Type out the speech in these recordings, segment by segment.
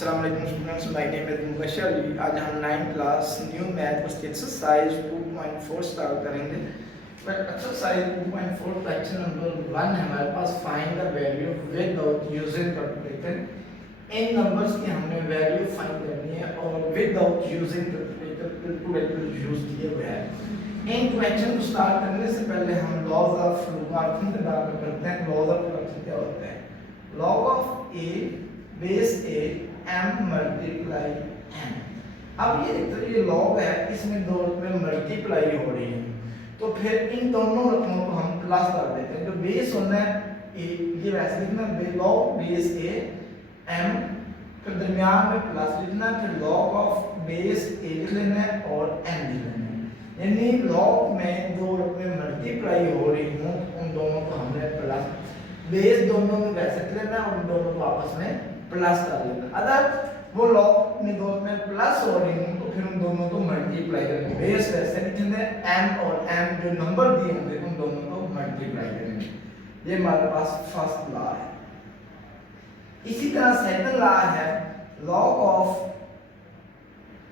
अस्सलाम वालेकुम students, my name is Mubashar Ali. आज हम 9th क्लास न्यू मैथ उसकी एक्सरसाइज 2.4 स्टार्ट करेंगे। एक्सरसाइज 2.4 क्वेश्चन नंबर 1 है हमारे पास, find the value without using calculator. इन नंबर्स की हमने वैल्यू फाइंड करनी है और विदाउट यूजिंग कैलकुलेटर यूज किए हुए हैं। इन क्वेश्चन को स्टार्ट करने से पहले हम लॉज ऑफ लॉगरिथम के बारे में करते हैं। लॉज ऑफ लॉगरिथम क्या होता है? Log of A base A m multiply n। अब ये लॉग है, इसमें दो में मल्टीप्लाई हो रही है, तो फिर इन दोनों रकमों को हम प्लस कर देते हैं। जो बेस होना है ये वैसे लिखना, लॉग बेस ए m, फिर दरमियान में प्लस लिखना, फिर लॉग ऑफ बेस ए लिख लेना है और n लिख लेना है। यानी लॉग में दो रकमें मल्टीप्लाई हो रही हूँ, उन दोनों को हमने प्लस, बेस दोनों में वैसे लिख लेना और उन दोनों को आपस में प्लस कर लेना। अगर वो लॉग में दो में प्लस हो रही हूँ तो फिर उन दोनों को मल्टीप्लाई करेंगे। बेस वैसे लिखेंगे, m और m जो नंबर दिए होंगे उन दोनों को मल्टीप्लाई करेंगे। ये हमारे पास फर्स्ट लॉ है। इसी तरह सेकंड लॉ है log of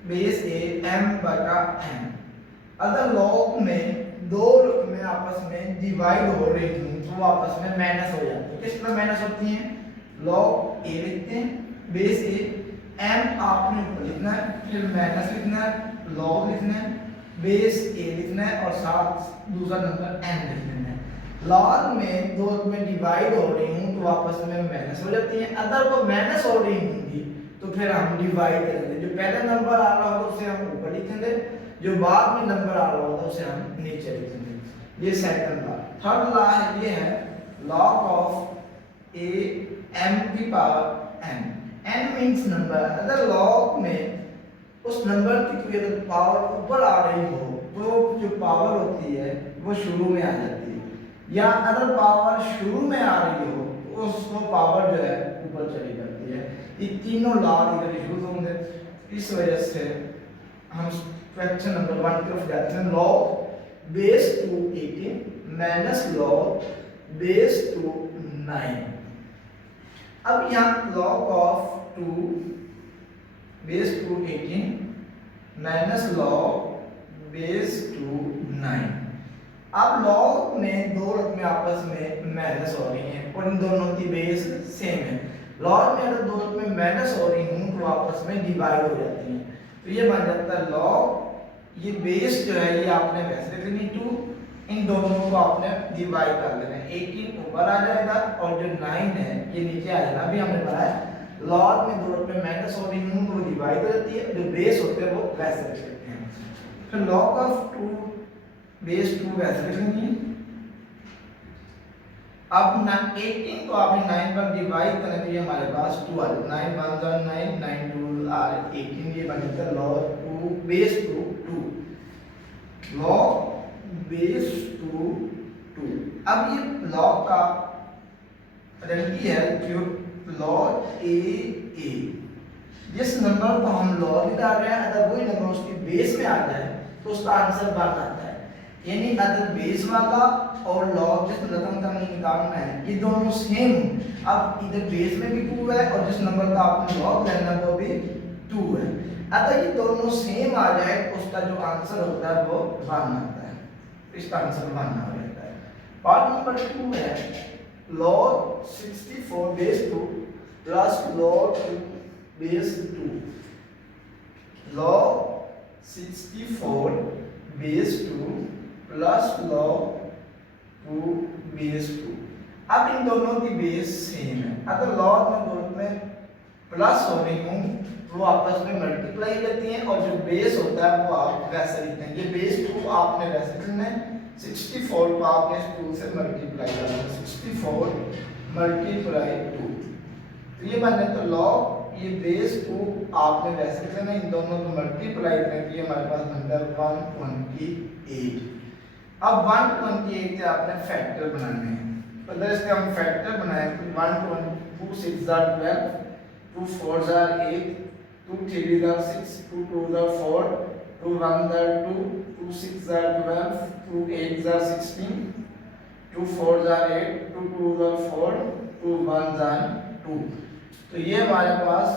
base A m बटा n। अगर लॉग में दो रकमें आपस में डिवाइड हो रही हूँ तो वो आपस में माइनस हो जाती है। किस तरह माइनस होती हैं? लॉग ए लिखते हैं, बेस ए, m आपने ऊपर लिखना है, फिर माइनस लिखना है, लॉग लिखना है, बेस ए लिखना है और साथ दूसरा नंबर n लिख देना है। लॉग में दो में डिवाइड हो रही हूँ तो आपस में माइनस हो जाती है। अगर वो माइनस हो रही होंगी तो फिर हम डिवाइड करेंगे। जो पहले नंबर आ रहा होगा उसे हम ऊपर लिखेंगे, जो बाद में नंबर आ रहा होगा उसे हम नीचे लिखेंगे। ये सेकंड लॉ। थर्ड लॉ है, ये है लॉग ऑफ ए m की power n। n means number. अगर लॉग में उस नंबर की कोई अगर पावर ऊपर आ रही हो तो जो पावर होती है वो शुरू में आ जाती है, या अगर पावर शुरू में आ रही हो तो उसको पावर जो है ऊपर चली जाती है। ये तीनों लॉ इधर यूज होंगे। इस वजह से हम क्वेश्चन नंबर 1 की तरफ जाते हैं। Log base two 18 minus log base two 9। अब यहाँ log of 2 base two 18 minus log base two 9। अब लॉग में दो रकमें आपस में माइनस हो रही हैं और इन दोनों की बेस सेम है। लॉग में अगर दो रकमें माइनस हो रही हूँ तो आपस में डिवाइड हो जाती हैं, तो ये बन जाता है लॉग, ये बेस जो है ये आपने वैसे लिख लेनी 2, इन दोनों को आपने डिवाइड कर लेना है। 18 ऊपर आ जाएगा और जो 9 है ये नीचे आ जाएगा। अभी हमने पढ़ा है लॉग में दो रकमें माइनस हो रही हूँ तो वो डिवाइड हो जाती है, जो बेस होते हैं वो वैसे लिख लेते हैं। फिर लॉग ऑफ 2 बेस 2 वैसे लिखेंगे। अब 18 को आपने 9 पर डिवाइड करने के लिए हमारे पास 2 आ जाएगा। 9 1 जा 9, 9 2 आर 18। ये बन जाता है log 2 base two 2, log base two 2। अब ये लॉग का आइडेंटिटी है जो लॉग ए, जिस नंबर को हम लॉग निकाल रहे हैं अगर वही नंबर उसकी बेस में आ जाए तो उसका आंसर 1 आता है। यानी अगर बेस वाला और लॉग जिस रकम का निकालना है ये दोनों सेम, अब इधर बेस में भी 2 है और जिस नंबर का आपने लॉग लेना है वो भी 2 है। अगर ये दोनों सेम आ जाए तो उसका जो आंसर होता है वो 1 आता है। इसका आंसर 1 आ जाता है। पार्ट नंबर 2 है log 64 base 2 plus log 2 base 2। log 64 base 2 plus log 2 base 2। अब इन दोनों की बेस सेम है। अगर log में दोनों में प्लस हो रही हूँ वो आपस में मल्टीप्लाई करती हैं और जो बेस होता है वो आप वैसे लिखते हैं। ये बेस 2 आपने वैसे लिखना है, 64 को आपने इस 2 से मल्टीप्लाई करना है, 64 मल्टीप्लाई 2। तो ये बने तो लॉग ये बेस 2 आपने वैसे लिखना है, इन दोनों को मल्टीप्लाई करने के लिए हमारे पास बनता है 128। अब 128 से आपने फैक्टर बनाने हैं। तो अगर इसके हम फैक्टर बनाएं तो 1 2 6 12, 2 4 8, 2 3 6, 2 2 4, 2 1 2, 2 6 12, 2 8 16, 2 4 8, 2 2 4, 2 1 2। तो ये हमारे पास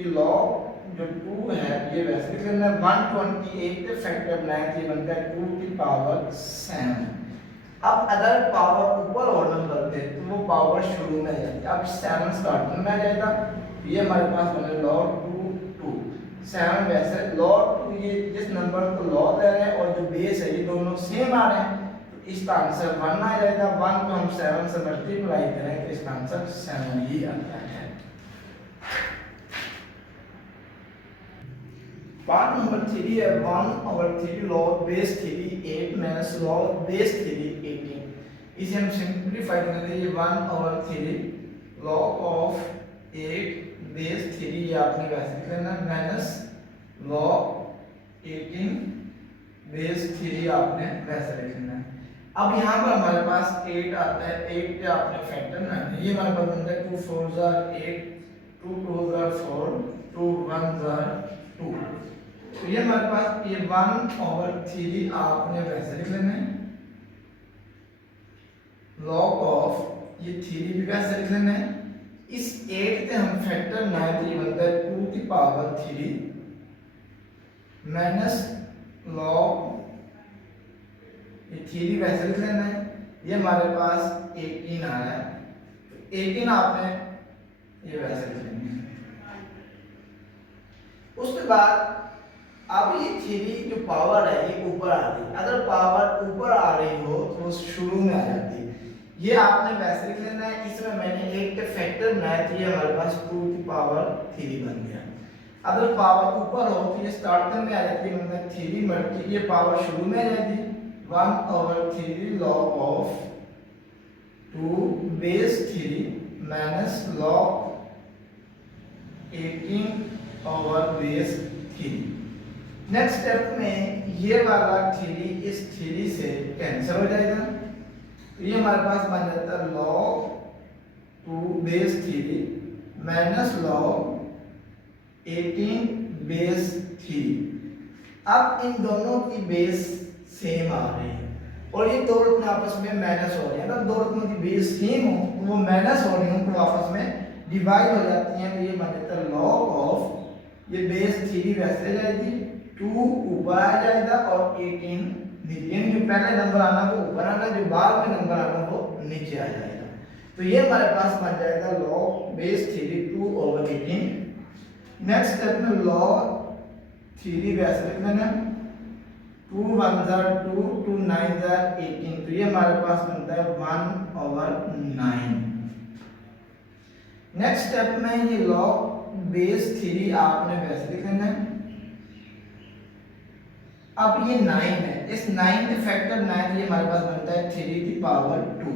ये लॉग जो 2 है ये वैसे लिख लेना है 128 के फैक्टर बनाए तो ये बनता है 2 की पावर 7। अब अगर पावर ऊपर और नंबर थे तो वो पावर शुरू में आ जाती, अब 7 स्टार्टिंग में आ जाएगा, ये हमारे पास बने log 2 2 7 वैसे log 2 ये जिस नंबर को log ले रहे हैं और जो बेस है ये दोनों सेम आ रहे हैं तो इसका आंसर 1 आ जाएगा। 1 को हम 7 से मल्टीप्लाई करें तो इसका आंसर 7 ही आता है। पार्ट नंबर 3 है 1/3 log base 3 8 minus log base 3 18। इसे हम सिंपलीफाई करेंगे, ये 1/3 log ऑफ 8 बेस 3 ये आपने वैसे लिख लेना माइनस log 18 बेस 3 आपने वैसे लिख लेना है। अब यहाँ पर हमारे पास 8 आता है, 8 पे आपने फैक्टर ना, ये हमारे पास बनता है 2 4 8 2 2 4 2 1 2। तो ये हमारे पास ये 1/3 आपने वैसे लिख लेना है, log ऑफ ये 3 भी वैसे लिख लेना है। इस 8 पे हम फैक्टर बनाए तो ये बनता है 2 की पावर 3 माइनस log ये 3 वैसे लिख लेना है, ये हमारे पास 18 आ रहा है, 18 आपने ये वैसे लिख लेंगे। उसके बाद अब ये 3 जो पावर है ये ऊपर आ रही है, अगर पावर ऊपर आ रही हो तो वो शुरू में आ जाती है, ये आपने वैसे लिख लेना है। इसमें मैंने 8 के फैक्टर बनाया तो ये हमारे पास 2 की पावर 3 बन गया। अगर पावर ऊपर हो तो ये स्टार्टिंग में आ जाती है, मतलब 3 मल्टी ये पावर शुरू में आ जाती 1/3 log of 2 base 3 minus log 18 base 3। Next step में ये वाला 3 इस 3 से कैंसिल हो जाएगा तो ये हमारे पास बन जाता है log 2 base 3 minus log 18 base 3। अब इन दोनों की बेस सेम आ रही है और ये दो रकम आपस में माइनस हो रही है। अगर दो रकमों की बेस सेम हो तो वो माइनस हो रही हो तो आपस में डिवाइड हो जाती हैं, तो ये बन जाता है log ऑफ ये बेस 3 वैसे जाएगी, 2 ऊपर आ जाएगा और 18 नीचे, जो पहले नंबर आना वो ऊपर आना, जो बाद में नंबर आना वो नीचे आ जाएगा। तो ये हमारे पास बन जाएगा log बेस 3 2/18। नेक्स्ट स्टेप में log 3 वैसे लिख लेना 2 1 2 2 9 18, तो ये हमारे पास बनता है 1/9। नेक्स्ट स्टेप में ये log बेस 3 आपने वैसे लिख लेना है। अब ये 9 है, इस 9 के फैक्टर बनाए तो ये हमारे पास बनता है 3 की पावर 2।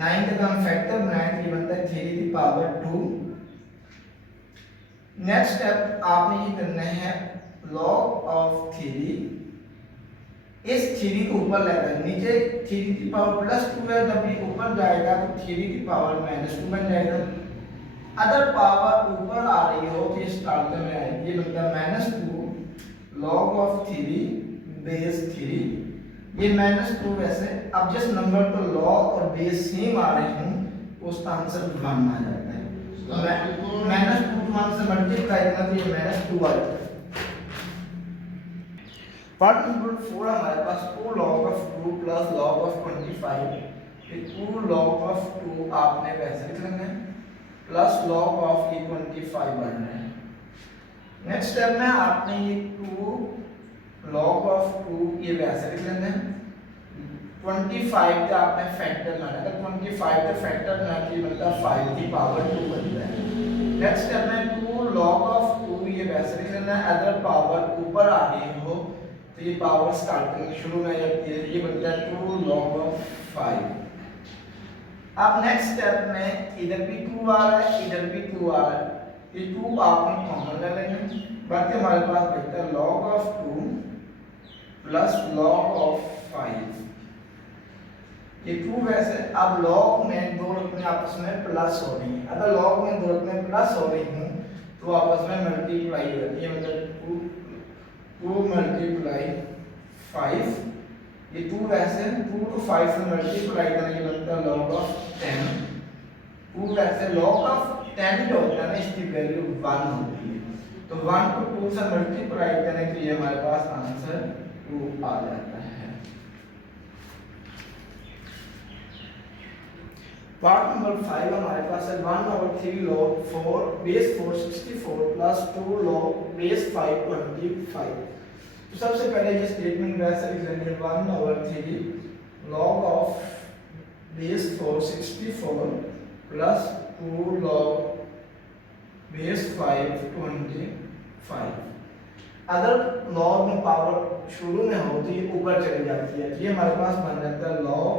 9 का हम फैक्टर बनाए तो ये बनता है 3 की पावर 2। नेक्स्ट स्टेप आपने ये करना है log ऑफ 3 इस 3 को ऊपर लेना है, नीचे 3 की पावर +2 है, जब ये ऊपर जाएगा तो 3 की पावर -2 बन जाएगा। अगर पावर ऊपर आ रही हो तो ये स्टार्ट में आएगी, ये बनता है -2 log ऑफ 3 बेस 3। ये -2 वैसे, अब जिस नंबर पर log और बेस सेम आ रही हूँ उसका आंसर 1 आ जाता है। -2 से मल्टीप्लाई करना तो ये -2 आ जाता है। पार्ट नंबर 4 हमारे पास 2 log of 2 plus log of 25, ये 2 log ऑफ 2 आपने वैसे लिख लेना है प्लस log ऑफ ये 25 बढ़ना है। नेक्स्ट स्टेप में आपने ये 2 log ऑफ 2 ये वैसे लिख लेना है। 25 का आपने फैक्टर लाना है, 25 का फैक्टर ना कि मतलब 5 की पावर 2 बनता है। नेक्स्ट स्टेप में 2 log ऑफ 2 ये वैसे लिख लेना है। अगर पावर ऊपर आ रही हो तो ये पावर स्टार्टिंग शुरू में आ जाती है, ये बनता है 2 log ऑफ 5। अब नेक्स्ट स्टेप में इधर भी 2 आ रहा है, इधर भी 2 आ रहा है, ये 2 आपने कॉमन ले लेंगे, बाकी हमारे पास बचता है log of 2 plus log of 5। ये 2 वैसे, अब log में दो रकमें आपस में प्लस हो रही हैं, अगर log में दो रकमें प्लस हो रही हूँ तो आपस में मल्टीप्लाई हो जाती है, मतलब 2 मल्टीप्लाई 5। ये 2 वैसे 2 to 5 में मल्टीप्लाई करना, ये बनता है log ऑफ 10 2 वैसे log ऑफ 10 जो होता है ना इसकी वैल्यू 1 होती है, तो 1 को 2 से मल्टीप्लाई करें तो ये हमारे पास आंसर 2 आ जाता है। पार्ट नंबर 5 हमारे पास है 1/3 log 4 base 4 64 plus 2 log base 5 25। तो सबसे पहले ये स्टेटमेंट वैसे लिख लेंगे 1/3 log of base 4 64 plus 2 log base 5 25। अगर log में पावर शुरू में होती है ऊपर चली जाती है, ये हमारे पास बन जाता है log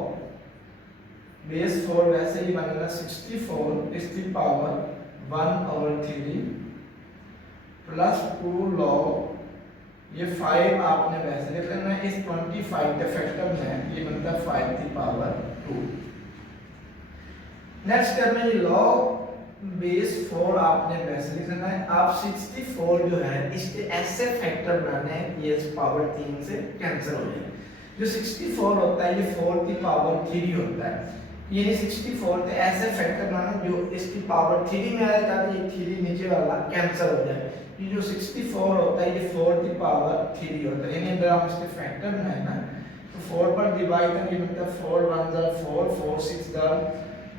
बेस 4 वैसे ही बनेगा 64 इसकी पावर 1/3 प्लस 2 log ये 5 आपने वैसे लिख लेना है, इस 25 के फैक्टर में ये बनता है 5 की पावर 2। नेक्स्ट स्टेप में ये log बेस 4 आपने वैसे लिख लेना है। आप 64 जो है इसके ऐसे फैक्टर बनाने हैं कि ये पावर 3 से कैंसिल हो जाए। जो 64 होता है ये 4 की पावर 3 होता है, ये 64 के ऐसे फैक्टर बनाना जो इसकी पावर 3 में आए ताकि ये 3 नीचे वाला कैंसिल हो जाए। ये जो 64 होता है ये 4 की पावर 3 होता है, यानी अगर हम इसके फैक्टर बनाए ना तो 4 पर डिवाइड करेंगे मतलब 4 1 जार 4 4 6 जार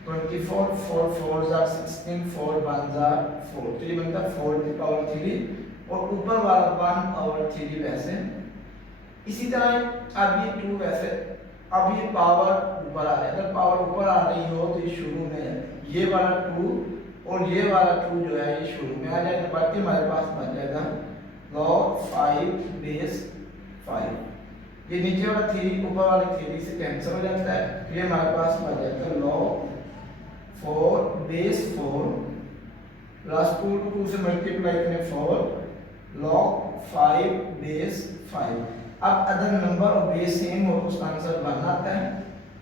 24 4 4 जार 16 4 1 जार 4, तो ये बनता है 4 की पावर 3 और ऊपर वाला 1/3 वैसे। इसी तरह अब ये 2 वैसे, अब ये पावर ऊपर आ रहा है, अगर पावर ऊपर आ रही हो तो ये शुरू में ये वाला 2 और ये वाला 2 जो है ये शुरू में आ जाएगा, बाकी हमारे पास बच जाएगा log 5 बेस 5। ये नीचे वाला 3 ऊपर वाले 3 से कैंसिल हो जाता है, ये हमारे पास बच जाता है log 4 बेस 4 प्लस 2 से मल्टीप्लाई करें 4 log 5 बेस 5। अब अदर नंबर और बेस सेम हो तो उसका आंसर 1 आता है,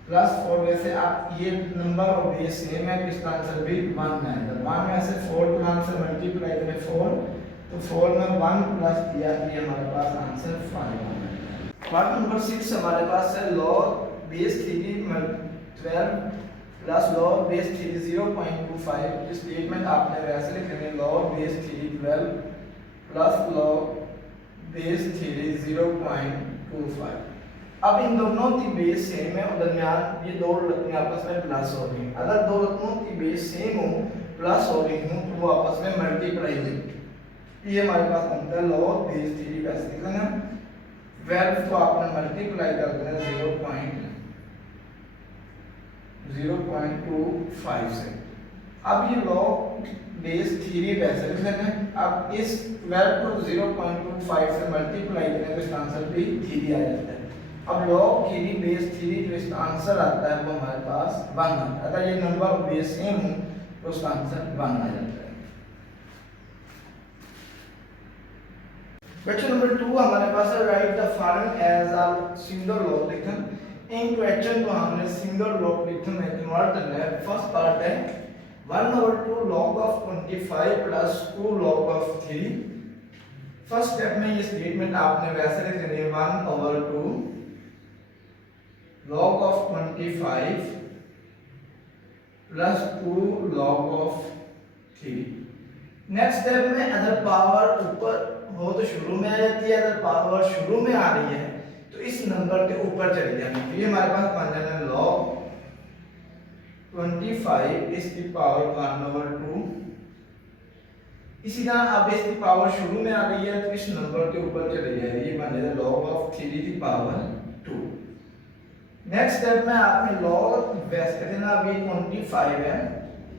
प्लस 4 वैसे आप ये नंबर और बेस सेम है तो इसका आंसर भी 1 आएगा। 1 में से 4 को 1 से मल्टीप्लाई करें 4 तो 4 में 1 प्लस किया तो ये हमारे पास आंसर 5 आ गया। पार्ट नंबर 6 हमारे पास है log base 3 12 plus log base 3 0.25। इस स्टेटमेंट आपने वैसे लिखनी है log base 3 12 plus log base 3 0.25। अब इन दोनों की बेस सेम है और दरमियान ये दो रकमें आपस में प्लस हो रही हैं। अगर दो रकमों की बेस सेम हो प्लस हो रही हूँ तो वो आपस में मल्टीप्लाई होगी। ये हमारे पास बनता है log बेस 3 वैसे लिख लेना 12 को आपने मल्टीप्लाई कर देना 0.25 से। अब ये log बेस 3 वैसे लिख लेना है। अब इस 12 को 0.25 से मल्टीप्लाई करें तो इसका आंसर भी 3 आ जाता है। अब log 3 बेस 3 जो इसका आंसर आता है वो हमारे पास 1 आता है। अगर ये नंबर बेस सेम हो तो उसका आंसर 1 आ जाता है। क्वेश्चन नंबर 2 हमारे पास है right the following as a single logarithm. इन क्वेश्चन को हमने सिंगल लॉगरिथम में कन्वर्ट करना है। फर्स्ट पार्ट है 1/2 log of 25 plus 2 log of 3। First step में ये स्टेटमेंट आपने वैसे लिख देनी है 1/2 log of 25 plus 2 log of 3। Next step में अगर पावर ऊपर हो तो शुरू में आ जाती है, अगर पावर शुरू में आ रही है तो इस नंबर के ऊपर चली जानी है। ये हमारे पास बन जाना है log 25 इसकी पावर 1/2। इसी तरह अब इसकी पावर शुरू में आ गई है तो इस नंबर के ऊपर चले जाएगी, ये बन जाएगा log of 3 की पावर 2। नेक्स्ट स्टेप में आपने log वैसे देना, अभी 25 है,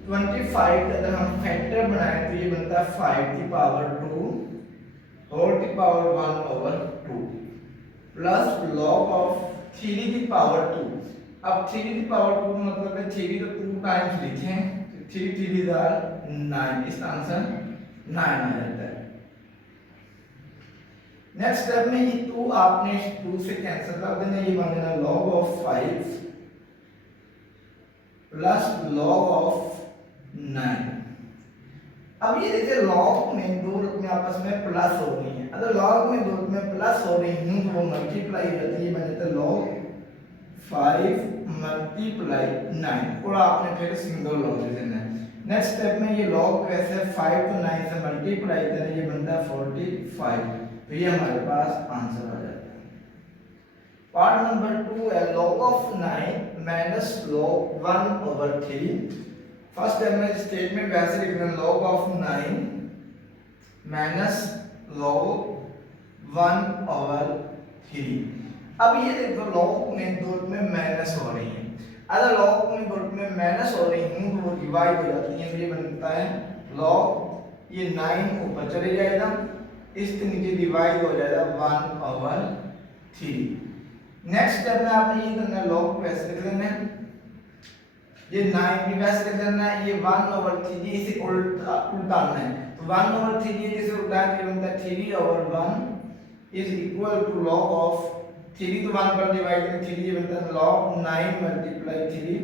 25 का अगर हम फैक्टर बनाएं तो ये बनता है 5 की पावर 2 होल की पावर 1/2 प्लस log of 3 की पावर 2। अब 3 की पावर 2 मतलब है 3 को 2 टाइम्स लिखे हैं, 3 3 9, इसका आंसर 9 आ जाता है। नेक्स्ट स्टेप में ये 2 आपने 2 से कैंसिल कर देना, ये बन जाना log of 5 plus log of 9। अब ये देखिए log में दो रकमें आपस में प्लस हो रही हैं, अगर log में दो रकमें प्लस हो रही हूँ तो वो मल्टीप्लाई होती है, बन जाता है log 5 मल्टीप्लाई 9 और आपने फिर सिंगल लॉग देना है। नेक्स्ट स्टेप में ये log वैसे 5 को 9 से मल्टीप्लाई करें, ये बनता है 45, तो ये हमारे पास आंसर आ जाता है। पार्ट नंबर 2 है log of 9 minus log 1/3। First step में स्टेटमेंट वैसे लिखना log of 9 माइनस log 1/3। अब ये देखो log में ग्रुप में माइनस हो रही है, अगर log में ग्रुप में माइनस हो रही हूँ तो वो डिवाइड हो जाती है, तो ये बनता है log, ये 9 ऊपर चले जाएगा, इसके नीचे डिवाइड हो जाएगा 1/3। नेक्स्ट स्टेप में आपने ये करना है log को ऐसे लिख लेना है, ये 9 भी वैसे लिख लेना है, ये 1/3 इसे उल्टाना है, तो 1/3 इसे उल्टाएं तो ये बनता है 3/1 is equal to log of 3 तो 1 पर डिवाइड करें 3, ये बनता है log 9 मल्टीप्लाई 3,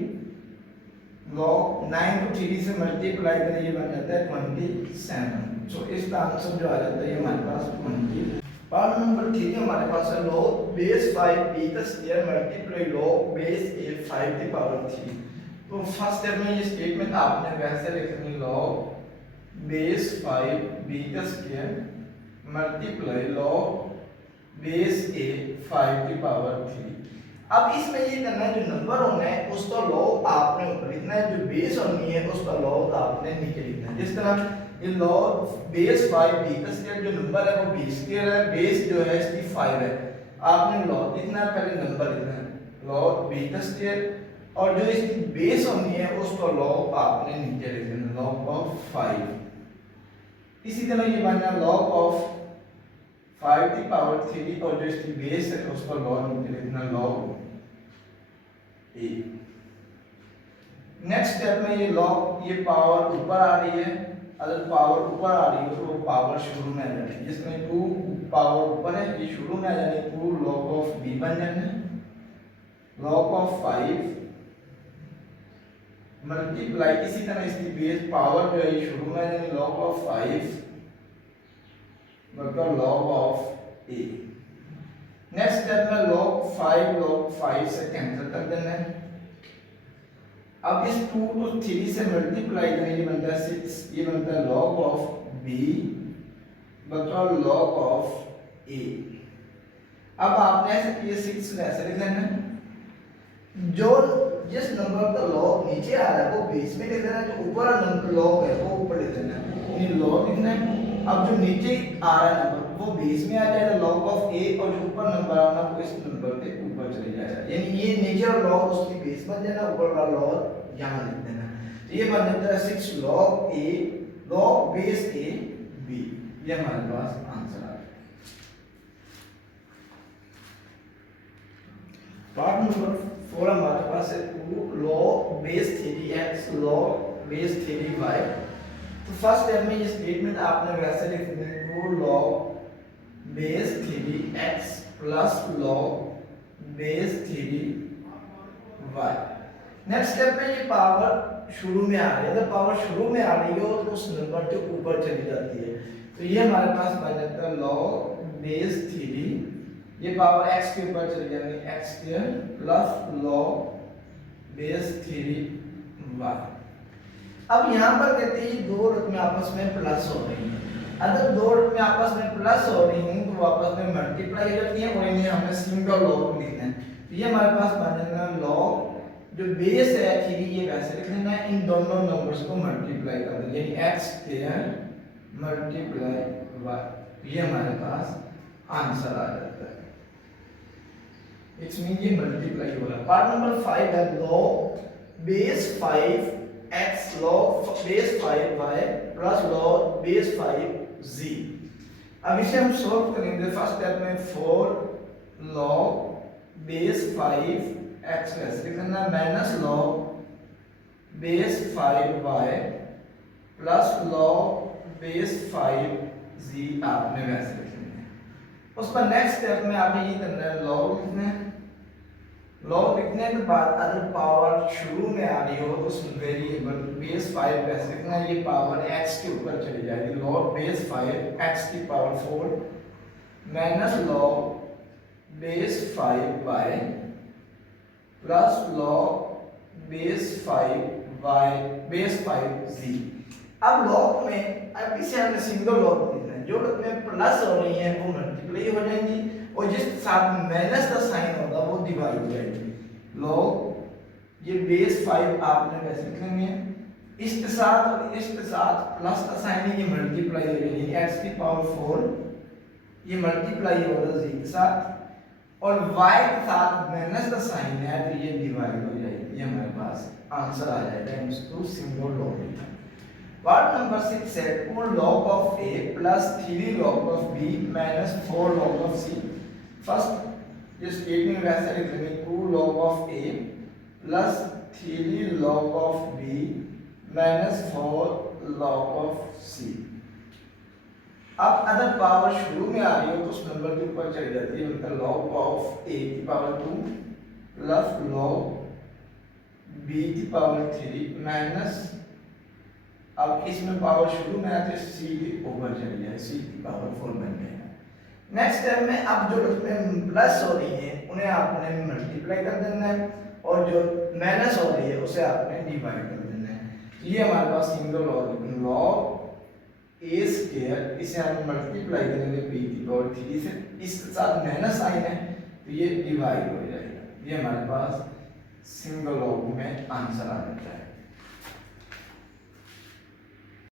log 9 को 3 से मल्टीप्लाई करें, ये बन जाता है 27। सो इसका आंसर जो आ जाता है ये हमारे पास 20। पार्ट नंबर 3 हमारे पास है log बेस 5b का square multiply log base a 5⁵। तो फर्स्ट स्टेप में ये स्टेटमेंट आपने वैसे लिखनी log बेस 5b का square multiply log base a 5⁵। अब इसमें ये करना है, जो नंबर होना है उसका log आपने ऊपर लिखना है, जो बेस होनी है उसका log आपने नीचे लिखना है। जिस तरह ये log बेस 5b का स्क्वायर जो नंबर है वो b स्क्वायर है, बेस जो है इसकी 5 है, आपने log लिखना है, पहले नंबर लिखना है log b का स्क्वायर, और जो इसकी बेस होनी है उसका log आपने नीचे लिख देना log ऑफ 5। इसी तरह ये बनना log ऑफ 5⁵ और जो इसकी बेस है उसका log नीचे लिखना log a। नेक्स्ट स्टेप में ये log, ये पावर ऊपर आ रही है, अगर पावर ऊपर आ रही हो तो वो पावर शुरू में आ जाती है, जिसमें 2 पावर ऊपर है ये शुरू में आ जाने 2 log ऑफ b बन जाने log ऑफ 5 मल्टीप्लाई, इसी तरह इसकी बेस पावर जो है ये शुरू में आ जाने log ऑफ 5 बटा log of a। Next step में log 5 से कैंसिल कर देना है। अब इस 2 को 3 से मल्टीप्लाई करें, ये बनता है 6, ये बनता है log ऑफ b बटा log ऑफ a। अब आपने ऐसे ये 6 ऐसे लिख लेना है, जो जिस नंबर का log नीचे आ रहा है वो बेस में लिख देना है, जो ऊपर नंबर log है वो ऊपर लिख देना है, ये log लिखना है। अब जो नीचे आ रहा है नंबर वो बेस में आ जाएगा log ऑफ a, और जो ऊपर नंबर आ रहा है वो इस नंबर के ऊपर चले जाएगा, यानी ये नीचे और log उसकी बेस बन जाना, ऊपर वाला log यहां लिख देना। तो ये बन जाता है 6 log a log base a b, ये हमारे पास आंसर आ गया। पार्ट नंबर 4 हमारे पास है 2 log base 3x log base 3y। तो फर्स्ट स्टेप में ये स्टेटमेंट आपने वैसे लिख देना है 2 log base 3x plus log base 3y। Next step में ये पावर शुरू में आ रही है, अगर पावर शुरू में आ रही हो तो उस नंबर के ऊपर चली जाती है, तो ये हमारे पास बन जाता है log बेस 3, ये पावर x के ऊपर चली जाएगी x² plus log base 3y। अब यहाँ पर कहते हैं दो रकमें आपस में प्लस हो रही हैं, अगर दो रकमें आपस में प्लस हो रही हैं तो आपस में मल्टीप्लाई हो जाती हैं, और इन्हें हमें सिंगल log लिखना है। तो ये हमारे पास बन जाएगा log जो बेस है 3, ये वैसे लिख लेना है, इन दोनों नंबर्स को मल्टीप्लाई कर देना, यानी x² मल्टीप्लाई y, ये हमारे पास आंसर आ जाता है। इट्स मीन ये मल्टीप्लाई हो रहा है। पार्ट नंबर 5 है log base 5x log base 5y plus log base 5z। अब इसे हम सॉल्व करेंगे। फर्स्ट स्टेप में 4 log बेस 5x वैसे लिखना minus log base 5y plus log base 5z आपने वैसे लिखना है। उसका नेक्स्ट स्टेप में आपने ये करना है log लिखना है। log लिखने के बाद अगर पावर शुरू में आ रही हो तो उस वेरिएबल बेस 5 वैसे लिखना है, ये पावर x के ऊपर चली जाएगी, log बेस 5 x की power 4 minus log base 5y plus log base 5 y base 5 जी। अब लॉग में अब इसे हमने सिंगल लॉग लिखना है, जो में प्लस हो रही है वो मल्टीप्लाई हो जाएंगी और जिस साथ माइनस का साइन होगा वो डिवाइड हो जाएगी। लॉग ये बेस 5 आपने वैसे लिखेंगे, इसके साथ और इसके साथ प्लस का साइन है, ये मल्टीप्लाई हो जाएगी x की पावर 4, ये मल्टीप्लाई होगा z के साथ और y के साथ माइनस का साइन है तो ये डिवाइड हो जाएगी। ये हमारे पास आंसर आ जाएगा to single log method. Part number 6 है 2 log of a plus 3 log of b minus 4 log of c। First ये स्टेटमेंट वैसे लिख लेंगे 2 log of a plus 3 log of b minus 4 log of c। अब अगर power शुरू में आ रही हो तो उस नंबर के ऊपर चली जाती है, मतलब log of a की पावर 2 प्लस log b की पावर 3 माइनस, अब इसमें पावर शुरू में आते c के ऊपर चली जाए, c की पावर 4 बन जाएगा। नेक्स्ट स्टेप में अब जो उसमें प्लस हो रही है उन्हें आपने मल्टीप्लाई कर देना है और जो माइनस हो रही है उसे आपने डिवाइड कर देना है। ये हमारे पास सिंगल लॉग a स्क्वायर, इसे हम मल्टीप्लाई करेंगे b की पावर 3 से, इसके साथ माइनस साइन है तो ये डिवाइड हो जाएगा। ये हमारे पास सिंगल लॉग में आंसर आ जाता है।